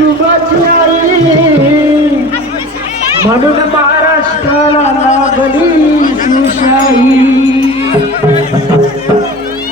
शिवाची आई. म्हणून महाराष्ट्राला लागली शिवशाही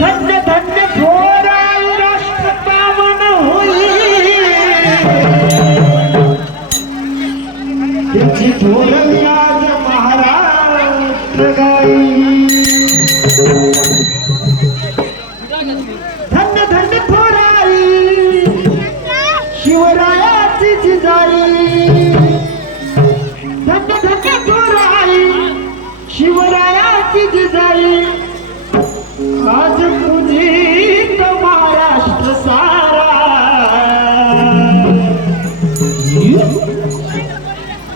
धन्य धन्य थोरा राष्ट्र पावन होई थोर महाराष्ट्र सुख दूर आई शिवरायाची जिजाई. महाराष्ट्र सारा.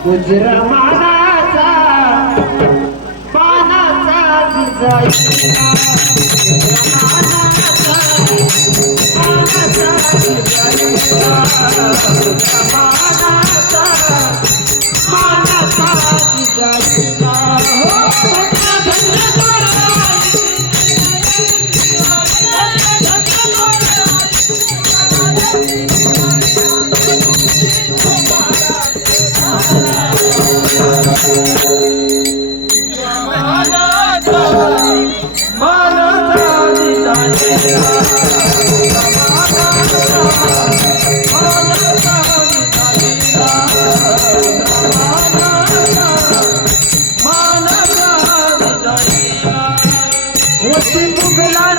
गुजरा मानाचा पानाचा जिजाई. मुगलान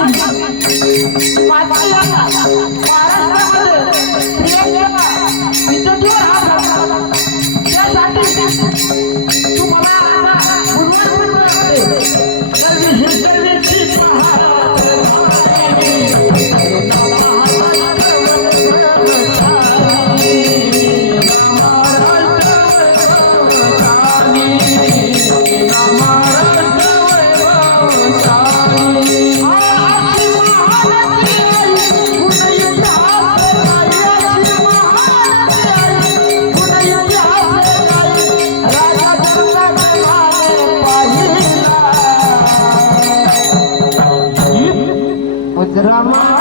Thank you. Rama